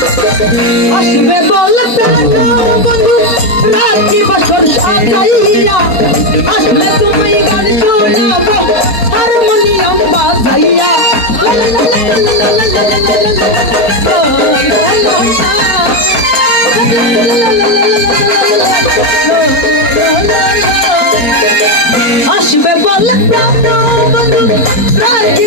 আসবে বলতে বন্ধু রাত্রি বছর সাজাইয়া। আসবে তুমি গান শোনাবো হারমোনিয়াম বাজাইয়া। আসবে বলতে বন্ধু রাত্রি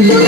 Thank.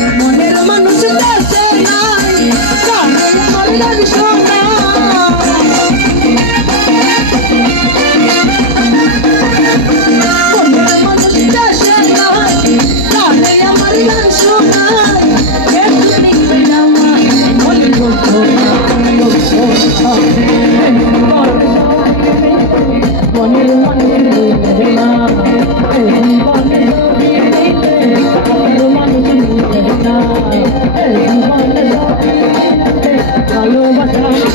Come on, come on.